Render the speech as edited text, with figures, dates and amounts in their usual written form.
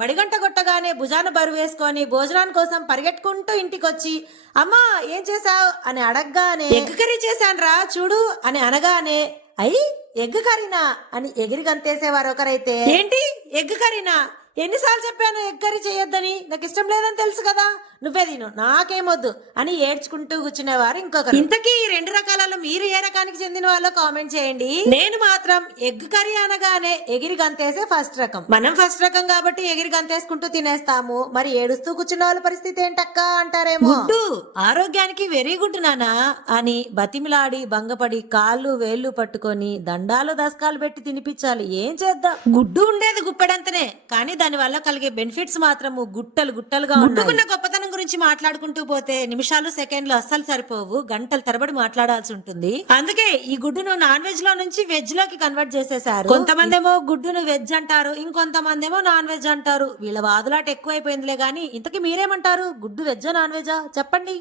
బడిగంట కొట్టగానే భుజాన బరువు వేసుకొని భోజనాని కోసం పరిగెట్టుకుంటూ ఇంటికొచ్చి అమ్మా ఏం చేసావు అని అడగగానే ఎగ్ కర్రీ చేశాన్రా చూడు అని అనగానే అయ్యి ఎగ్ కర్రీనా అని ఎగిరి గంతేసేవారు ఒకరైతే ఏంటి ఎగ్ కర్రీనా ఎన్నిసార్లు చెప్పాను ఎగ్ కర్రీ చేయొద్దని, నాకు ఇష్టం లేదని తెలుసు కదా, నువ్వే తిను నాకేమొద్దు అని ఏడ్చుకుంటూ కూర్చునేవారు ఇంకొకరు. ఇంతకీ ఈ రెండు రకాలలో మీరు ఏ రకానికి చెందిన వాళ్ళో కామెంట్ చేయండి. నేను మాత్రం ఎగ్ కర్రీ అనగానే ఎగిరి గంతేసే ఫస్ట్ రకం. మనం ఫస్ట్ రకం కాబట్టి ఎగిరి గంతేసుకుంటూ తినేస్తాము. మరి ఏడుస్తూ కూర్చున్న వాళ్ళ పరిస్థితి ఏంటక్క అంటారేమో. గుడ్డు ఆరోగ్యానికి వెరీ గుడ్ నానా అని బతిమిలాడి భంగపడి కాళ్ళు వేళ్లు పట్టుకొని దండాలు దసకాలు పెట్టి తినిపించాలి. ఏం చేద్దాం, గుడ్డు ఉండేది గుప్పెడంతనే, కానీ దాని వల్ల కలిగే బెనిఫిట్స్ మాత్రము గుట్టలు గుట్టలుగా. గుడ్డుకున్న గొప్పతనం గురించి మాట్లాడుకుంటూ పోతే నిమిషాలు సెకండ్లు అస్సలు సరిపోవు, గంటల తరబడి మాట్లాడాల్సి ఉంటుంది. అందుకే ఈ గుడ్డును నాన్ వెజ్ లో నుంచి వెజ్ లోకి కన్వర్ట్ చేసేసారు. కొంతమంది ఏమో గుడ్డును వెజ్ అంటారు, ఇంకొంతమంది ఏమో నాన్ వెజ్ అంటారు. వీళ్ళ వాదులాట ఎక్కువైపోయిందిలే గానీ ఇంతకీ మీరేమంటారు? గుడ్డు వెజ్జా నాన్ వెజ్జా చెప్పండి.